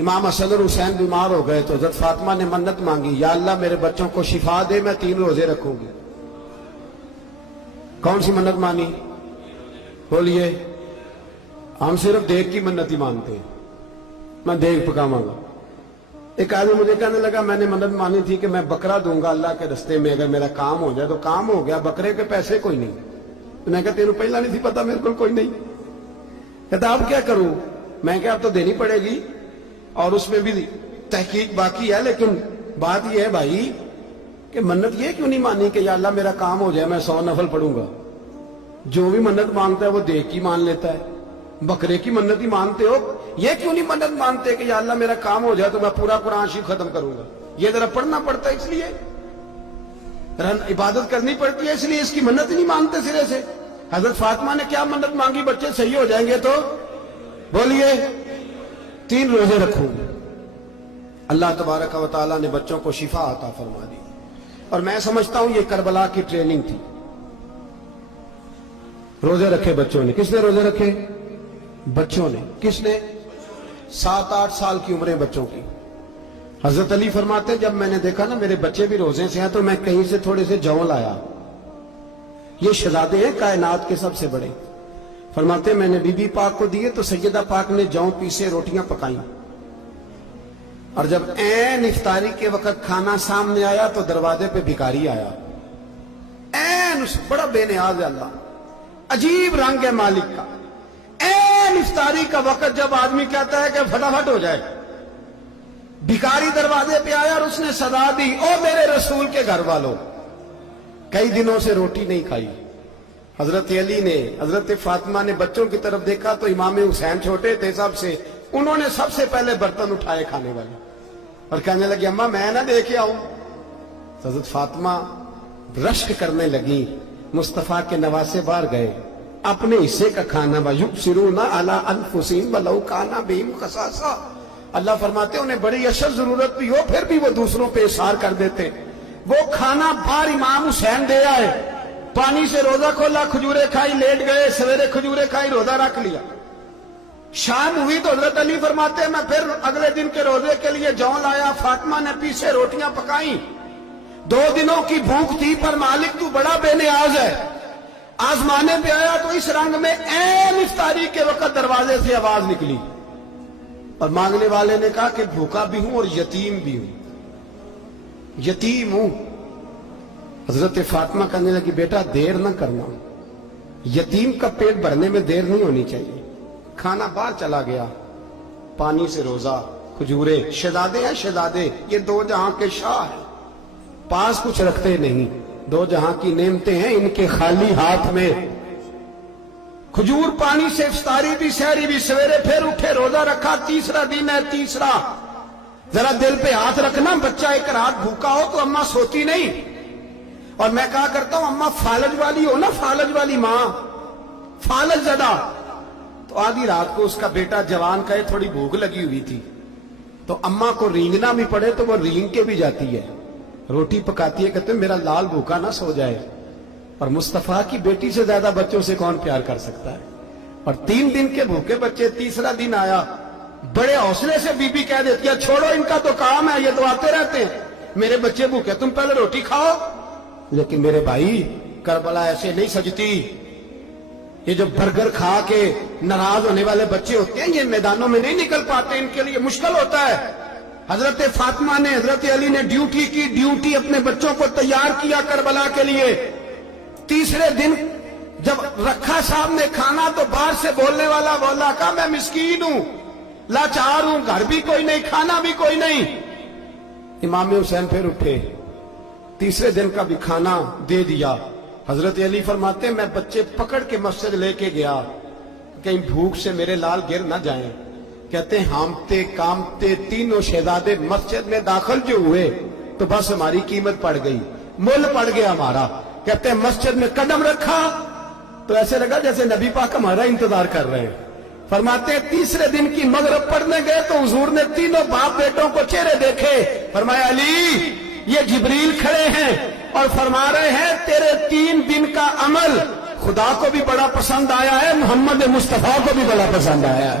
امام حسن اور حسین بیمار ہو گئے تو حضرت فاطمہ نے منت مانگی، یا اللہ میرے بچوں کو شفا دے، میں 3 روزے رکھوں گی۔ کون سی منت مانی؟ بولیے۔ ہم صرف دیگ کی منت ہی مانتے ہیں، میں دیگ پکاواں گا۔ ایک آدمی مجھے کہنے لگا میں نے منت مانی تھی کہ میں بکرا دوں گا اللہ کے رستے میں، اگر میرا کام ہو جائے تو کام ہو گیا، بکرے کے پیسے کوئی نہیں۔ تو میں کہا تیرے پہلا نہیں تھی پتا، میرے کو کوئی نہیں۔ کہتا اب کیا کروں؟ میں کہا اب تو دینی پڑے گی، اور اس میں بھی تحقیق باقی ہے، لیکن بات یہ ہے بھائی کہ منت یہ کیوں نہیں مانی کہ یا اللہ میرا کام ہو جائے میں 100 نفل پڑھوں گا؟ جو بھی منت مانگتا ہے وہ دیگ کی مان لیتا ہے، بکرے کی منت ہی مانتے ہو، یہ کیوں نہیں منت مانتے کہ یا اللہ میرا کام ہو جائے تو میں پورا قرآن شریف ختم کروں گا؟ یہ ذرا پڑھنا پڑتا ہے، اس لیے عبادت کرنی پڑتی ہے، اس لیے اس کی منت ہی نہیں مانتے سرے سے۔ حضرت فاطمہ نے کیا منت مانگی؟ بچے صحیح ہو جائیں گے تو بولیے 3 روزے رکھوں گے۔ اللہ تبارک و تعالیٰ نے بچوں کو شفا عطا فرما دی، اور میں سمجھتا ہوں یہ کربلا کی ٹریننگ تھی۔ روزے رکھے بچوں نے۔ کس نے روزے رکھے؟ بچوں نے۔ کس نے؟ 7-8 سال کی عمریں بچوں کی۔ حضرت علی فرماتے جب میں نے دیکھا نا میرے بچے بھی روزے سے ہیں تو میں کہیں سے تھوڑے سے جوں لایا، یہ شہزادے ہیں کائنات کے سب سے بڑے۔ فرماتے میں نے بی بی پاک کو دیے تو سیدہ پاک نے جوں پیسے روٹیاں پکائیں، اور جب عین افطاری کے وقت کھانا سامنے آیا تو دروازے پہ بھکاری آیا، عین بڑا بے نیاز ہے اللہ، عجیب رنگ ہے مالک کا۔ عین افطاری کا وقت جب آدمی کہتا ہے کہ فٹافٹ ہو جائے، بھکاری دروازے پہ آیا اور اس نے صدا دی، او میرے رسول کے گھر والوں، کئی دنوں سے روٹی نہیں کھائی۔ حضرت علی نے، حضرت فاطمہ نے بچوں کی طرف دیکھا تو امام حسین چھوٹے تھے سب سے، انہوں نے سب سے پہلے برتن اٹھائے کھانے والے، اور کہنے لگی اماں میں نہ دے کے آؤں۔ حضرت فاطمہ رشک کرنے لگی، مصطفیٰ کے نواسے باہر گئے، اپنے حصے کا کھانا وَيُبْصِرُونَ عَلَىٰ أَنفُسِهِمْ وَلَوْ كَانَ بِهِمْ خَصَاصَةٌ، اللہ فرماتے انہیں بڑی اشد ضرورت بھی ہو پھر بھی وہ دوسروں پہ اثار کر دیتے۔ وہ کھانا باہر امام حسین دے آئے، پانی سے روزہ کھولا، کھجورے کھائی، لیٹ گئے، سویرے کھجورے کھائی، روزہ رکھ لیا۔ شام ہوئی تو حضرت علی فرماتے میں پھر اگلے دن کے روزے کے لیے جوں لایا، فاطمہ نے پیسے روٹیاں پکائیں، 2 دنوں کی بھوک تھی، پر مالک تو بڑا بے نیاز ہے، آزمانے پہ آیا تو اس رنگ میں عین افطاری کے وقت دروازے سے آواز نکلی، اور مانگنے والے نے کہا کہ بھوکا بھی ہوں اور یتیم بھی ہوں، یتیم ہوں۔ حضرت فاطمہ کہنے لگی بیٹا دیر نہ کرنا، یتیم کا پیٹ بھرنے میں دیر نہیں ہونی چاہیے۔ کھانا باہر چلا گیا، پانی سے روزہ، کھجورے، شہزادے ہیں شہزادے، یہ 2 جہاں کے شاہ ہیں، پاس کچھ رکھتے نہیں، 2 جہاں کی نعمتیں ہیں ان کے خالی ہاتھ میں۔ کھجور پانی سے افطاری بھی سحری بھی، سویرے پھر اٹھے روزہ رکھا، تیسرا دن ہے، تیسرا۔ ذرا دل پہ ہاتھ رکھنا، بچہ ایک رات بھوکا ہو تو اماں سوتی نہیں، اور میں کہا کرتا ہوں اماں فالج والی ہو نا، فالج والی ماں، فالج زدہ، تو آدھی رات کو اس کا بیٹا جوان کہے تھوڑی بھوک لگی ہوئی تھی، تو اماں کو رینگنا بھی پڑے تو وہ رینگ کے بھی جاتی ہے، روٹی پکاتی ہے، کہتے ہیں میرا لال بھوکا نہ سو جائے۔ اور مصطفیٰ کی بیٹی سے زیادہ بچوں سے کون پیار کر سکتا ہے؟ اور 3 دن کے بھوکے بچے، تیسرا دن آیا، بڑے حوصلے سے بی بی کہہ دیتی ہے چھوڑو ان کا تو کام ہے، یہ تو آتے رہتے ہیں، میرے بچے بھوکے، تم پہلے روٹی کھاؤ۔ لیکن میرے بھائی کربلا ایسے نہیں سجتی، یہ جو برگر کھا کے ناراض ہونے والے بچے ہوتے ہیں یہ میدانوں میں نہیں نکل پاتے، ان کے لیے مشکل ہوتا ہے۔ حضرت فاطمہ نے، حضرت علی نے ڈیوٹی کی، ڈیوٹی اپنے بچوں کو تیار کیا کربلا کے لیے۔ تیسرے دن جب رکھا صاحب نے کھانا تو باہر سے بولنے والا بولا کہا میں مسکین ہوں، لاچار ہوں، گھر بھی کوئی نہیں، کھانا بھی کوئی نہیں۔ امام حسین پھر اٹھے، تیسرے دن کا بھی کھانا دے دیا۔ حضرت علی فرماتے ہیں میں بچے پکڑ کے مسجد لے کے گیا، کہیں بھوک سے میرے لال گر نہ جائیں۔ کہتے ہیں ہامتے کامتے تینوں شہزادے مسجد میں داخل جو ہوئے تو بس ہماری قیمت پڑ گئی، مول پڑ گیا ہمارا۔ کہتے ہیں مسجد میں قدم رکھا تو ایسے لگا جیسے نبی پاک ہمارا انتظار کر رہے ہیں۔ فرماتے ہیں تیسرے دن کی مغرب پڑھنے گئے تو حضور نے تینوں باپ بیٹوں کو چہرے دیکھے، فرمایا علی یہ جبریل کھڑے ہیں اور فرما رہے ہیں تیرے 3 دن کا عمل خدا کو بھی بڑا پسند آیا ہے، محمد مصطفیٰ کو بھی بڑا پسند آیا ہے۔